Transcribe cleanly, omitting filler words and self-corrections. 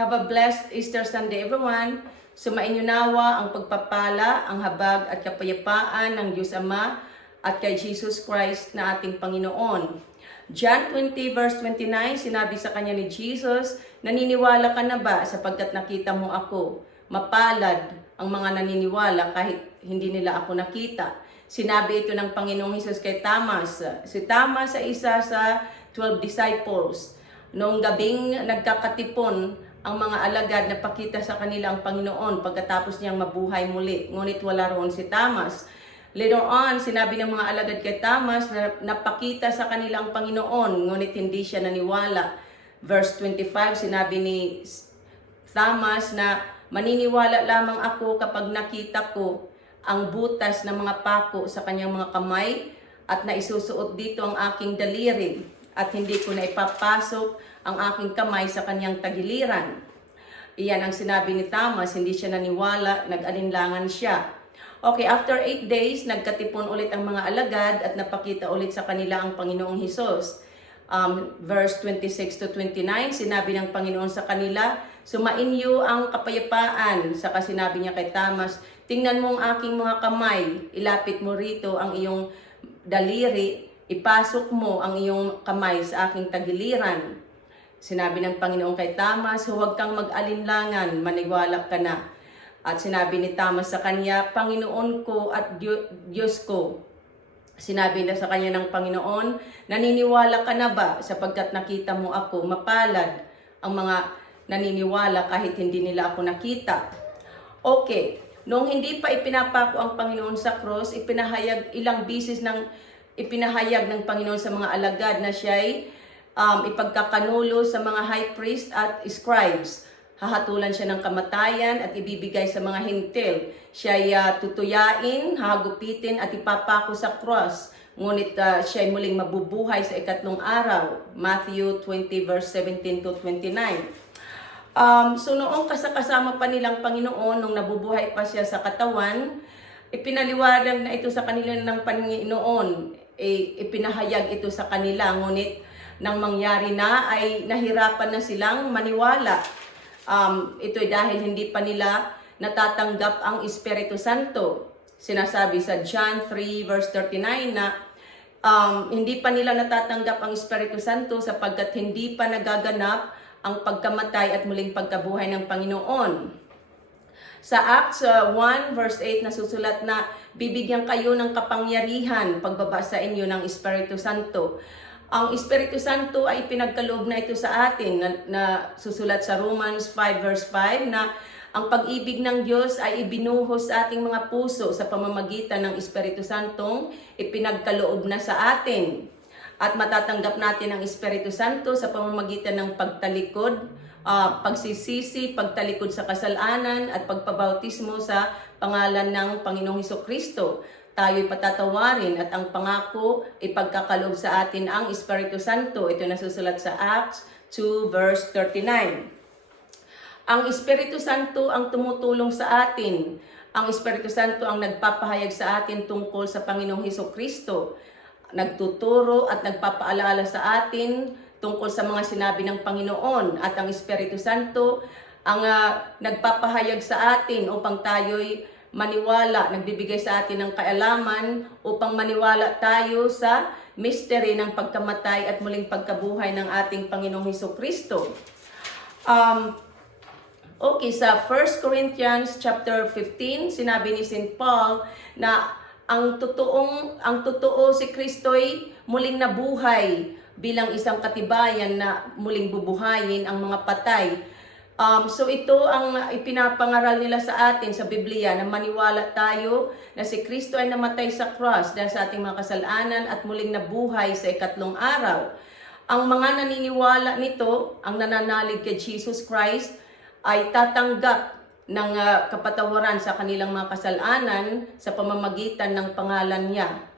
Have a blessed Easter Sunday, everyone. Sumainyo nawa ang pagpapala, ang habag at kapayapaan ng Diyos Ama at kay Jesus Christ na ating Panginoon. John 20 verse 29, sinabi sa kanya ni Jesus, naniniwala ka na ba sapagkat nakita mo ako? Mapalad ang mga naniniwala kahit hindi nila ako nakita. Sinabi ito ng Panginoong Hesus kay Thomas. Si Thomas ay isa sa 12 disciples. Noong gabing nagkakatipon ang mga alagad na pakita sa kanila ang Panginoon pagkatapos niyang mabuhay muli. Ngunit wala roon si Thomas. Later on, sinabi ng mga alagad kay Thomas na napakita sa kanila ang Panginoon, ngunit hindi siya naniwala. Verse 25, sinabi ni Thomas na maniniwala lamang ako kapag nakita ko ang butas ng mga pako sa kanyang mga kamay at naisusuot dito ang aking daliri at hindi ko na ipapasok ang aking kamay sa kanyang tagiliran. Iyan ang sinabi ni Thomas, hindi siya naniwala, nag-alinlangan siya. Okay, after 8 days, nagkatipon ulit ang mga alagad at napakita ulit sa kanila ang Panginoong Hesus. Verse 26 to 29, sinabi ng Panginoon sa kanila, sumainyo ang kapayapaan. Saka sinabi niya kay Thomas, tingnan mo ang aking mga kamay, ilapit mo rito ang iyong daliri, ipasok mo ang iyong kamay sa aking tagiliran. Sinabi ng Panginoon kay Thomas, huwag kang mag-alinlangan, maniwala ka na. At sinabi ni Thomas sa kanya, Panginoon ko at Diyos ko. Sinabi na sa kanya ng Panginoon, naniniwala ka na ba sapagkat nakita mo ako? Mapalad ang mga naniniwala kahit hindi nila ako nakita. Okay, noong hindi pa ipinapako ang Panginoon sa cross, ilang bisis ipinahayag ng Panginoon sa mga alagad na siya'y ipagkakanulo sa mga high priest at scribes. Hahatulan siya ng kamatayan at ibibigay sa mga hintil. Siya'y tutuyain, hagupitin at ipapako sa cross. Ngunit siya'y muling mabubuhay sa ikatlong araw. Matthew 20 verse 17 to 29. So noong kasama pa nilang Panginoon, nung nabubuhay pa siya sa katawan, ipinaliwanag na ito sa kanila ng Panginoon. Ipinahayag ito sa kanila, ngunit nang mangyari na ay nahirapan na silang maniwala. Ito'y dahil hindi pa nila natatanggap ang Espiritu Santo. Sinasabi sa John 3 verse 39 na hindi pa nila natatanggap ang Espiritu Santo sapagkat hindi pa nagaganap ang pagkamatay at muling pagkabuhay ng Panginoon. Sa Acts 1 verse 8 nasusulat na bibigyan kayo ng kapangyarihan pagbaba sa inyo ng Espiritu Santo. Ang Espiritu Santo ay pinagkaloob na ito sa atin na susulat sa Romans 5 verse 5 na ang pag-ibig ng Diyos ay ibinuhos sa ating mga puso sa pamamagitan ng Espiritu Santong ipinagkaloob na sa atin. At matatanggap natin ang Espiritu Santo sa pamamagitan ng pagtalikod, pagsisisi, pagtalikod sa kasalanan at pagpabautismo sa pangalan ng Panginoong Hesukristo. Tayo'y patatawarin at ang pangako ipagkakaloob sa atin ang Espiritu Santo. Ito nasusulat sa Acts 2 verse 39. Ang Espiritu Santo ang tumutulong sa atin. Ang Espiritu Santo ang nagpapahayag sa atin tungkol sa Panginoong Hesukristo. Nagtuturo at nagpapaalala sa atin tungkol sa mga sinabi ng Panginoon. At ang Espiritu Santo ang nagpapahayag sa atin upang tayo'y maniwala, nagbibigay sa atin ng kaalaman upang maniwala tayo sa mystery ng pagkamatay at muling pagkabuhay ng ating Panginoong Hesukristo. Okay, sa 1 Corinthians chapter 15, sinabi ni St. Paul na ang totoo si Kristo'y muling nabuhay bilang isang katibayan na muling bubuhayin ang mga patay. So ito ang ipinapangaral nila sa atin sa Biblia na maniwala tayo na si Kristo ay namatay sa cross dahil sa ating mga kasalanan at muling nabuhay sa ikatlong araw. Ang mga naniniwala nito, ang nananalig kay Jesus Christ, ay tatanggap ng kapatawaran sa kanilang mga kasalanan sa pamamagitan ng pangalan niya.